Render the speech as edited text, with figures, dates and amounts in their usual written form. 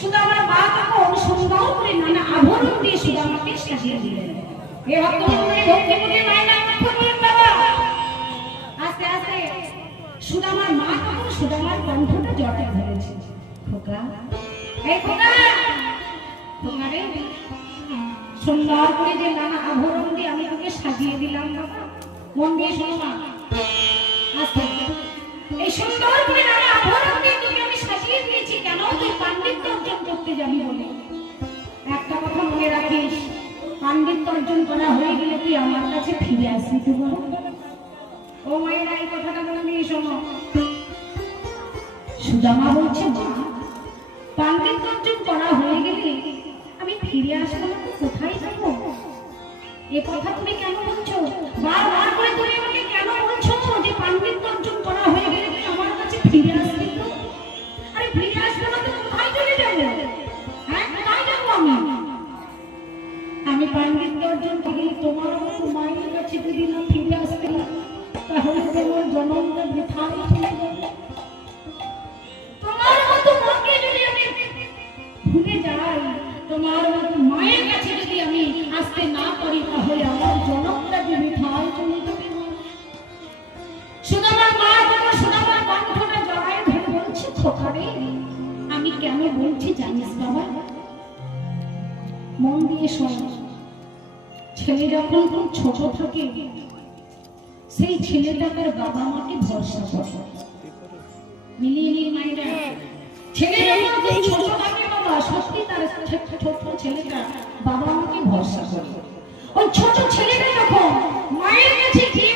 সুদামার মা তখন সুন্দর করে নানা আভরণ দিয়ে সুদামাকে সাজিয়ে দিলেন। এ ভক্তমণ্ডলী ভক্তি করে মায়ের নাম লক্ষ্য করুন বাবা। আস্তে আস্তে সুদামার মা তখন সুদামার কণ্ঠটা জড়ায় ধরেছে। খোকা, এই খোকা, খোকা রে, সুন্দর করে যে নানা আভরণ দিয়ে আমি তোকে সাজিয়ে দিলাম বাবা, মন দিয়ে শোনো মা। আস্তে এই সুন্দর করে নানা আভরণ দিয়ে তোকে আমি সাজিয়ে দিয়েছি কেন? তুই পাণ্ডিত্য অর্জন করতে যাবি বলে। একটা কথা মনে রাখিস, পাণ্ডিত্য অর্জন করা হয়ে গেলে তুই আমার কাছে ফিরে আসবি। তুই বল ও মায়েরা, এই কথাটা মনে নিয়ে শোনো। সুদামা বলছে, মা পাণ্ডিত্য অর্জন করা হয়ে গেলে আমি ফিরে আসবো না, কোথায় যাবো? এ কথা তুমি কেন বলছো? বারবার করে তুমি আমাকে কেন বলছো যে পাণ্ডিত্য অর্জন করা হয়ে গেলে তুই আমার কাছে ফিরে আসবি? আরে ফিরে আসবো না তো কোথায় চলে যাবো? হ্যাঁ, কোথায় যাবো আমি? আমি পাণ্ডিত্য অর্জন করে তোমার মতো মায়ের কাছে যদি না ফিরে আসতে, তাহলে তোমার জন্মটা বৃথায় চলে যাবে। তোমার মতো মাকে যদি আমি ভুলে যাই, তোমার মতো মায়ের কাছে যদি আমি আসতে না পারি, তাহলে আমার জন্মটা বৃথায় চলে যাবে। সুদামার মা যখন সুদামার কণ্ঠটা জড়ায় ধরে বলছে, খোকা রে, আমি কেন বলছি জানিস বাবা? মন দিয়ে শোন। ছেলে যখন খুব ছোট থাকে, সেই ছেলেটা তার বাবা মাকে ভরসা করে। মিলিয়ে নিয়ে মায়েরা, ছেলে যখন খুব ছোট থাকে বাবা, সত্যি তার ছোট ছেলেটা বাবা মাকে ভরসা করে। ওই ছোট ছেলেটা যখন মায়ের কাছে গিয়ে